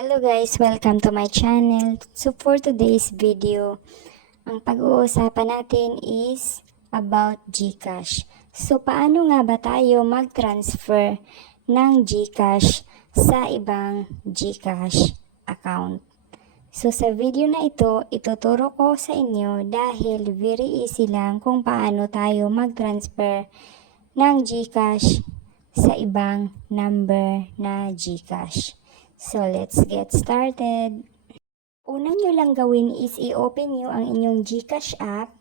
Hello guys, welcome to my channel. So for today's video, ang pag-uusapan natin is about GCash. So paano nga ba tayo mag-transfer ng GCash sa ibang GCash account? So sa video na ito, ituturo ko sa inyo dahil very easy lang kung paano tayo mag-transfer ng GCash sa ibang number na GCash. So, let's get started. Unang nyo lang gawin is i-open nyo ang inyong GCash app.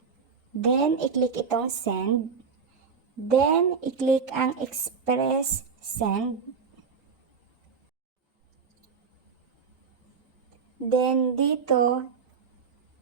Then, i-click itong send. Then, i-click ang express send. Then, dito,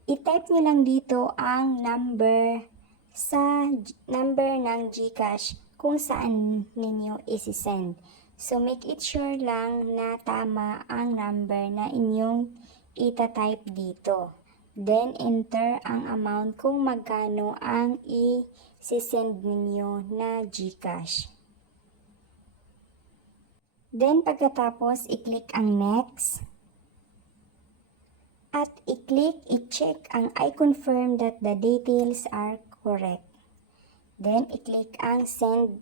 i-type nyo lang dito ang number sa number ng GCash kung saan ninyo isi-send. So, make it sure lang na tama ang number na inyong ita-type dito. Then, enter ang amount kung magkano ang i-send ninyo na GCash. Then, pagkatapos, i-click ang next. At i-click, i-check ang I confirm that the details are correct. Then, i-click ang send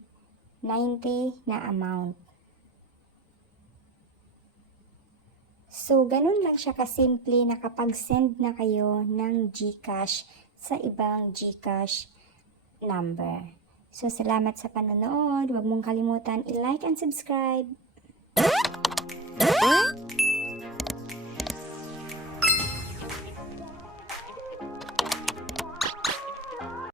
90 na amount. So, ganun lang siya kasimple na kapag send na kayo ng GCash sa ibang GCash number. So, salamat sa panonood. Huwag mong kalimutan i-like and subscribe.